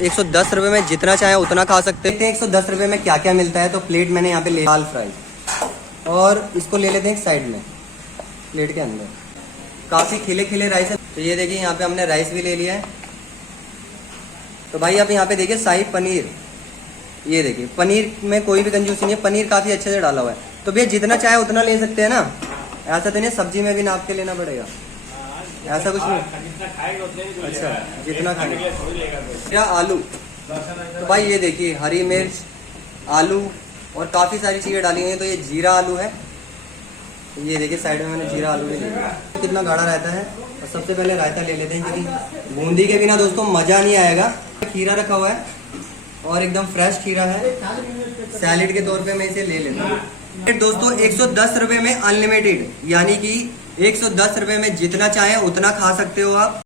110 रुपये में जितना चाहे उतना खा सकते हैं। 110 रुपये में क्या क्या मिलता है, तो प्लेट मैंने यहाँ पे ले दाल फ्राई, और इसको ले लेते हैं साइड में प्लेट के अंदर। काफ़ी खिले खिले राइस है। तो ये देखिए यहाँ पे हमने राइस भी ले लिया है। तो भाई आप यहाँ पे देखिए शाही पनीर, ये देखिए पनीर में कोई भी कंजूसी नहीं है, पनीर काफ़ी अच्छे से डाला हुआ है। तो भैया जितना चाहे उतना ले सकते हैं ना, ऐसा तो नहीं सब्जी में भी नाप के लेना पड़ेगा, ऐसा कुछ नहीं। अच्छा जितना खाएगा। आलू, तो भाई ये देखिए हरी मिर्च, आलू और काफ़ी सारी चीज़ें डाली हुई हैं। तो ये जीरा आलू है, ये देखिए साइड में मैंने जीरा आलू भी लिया। कितना गाढ़ा रहता है। और सबसे पहले रायता ले लेते हैं, क्योंकि बूंदी के बिना दोस्तों मज़ा नहीं आएगा। खीरा रखा हुआ है और एकदम फ्रेश खीरा है, सैलेड के तौर पे मैं इसे ले लेता हूँ। दोस्तों 110 रुपये में अनलिमिटेड, यानी कि 110 रुपये में जितना चाहे उतना खा सकते हो आप।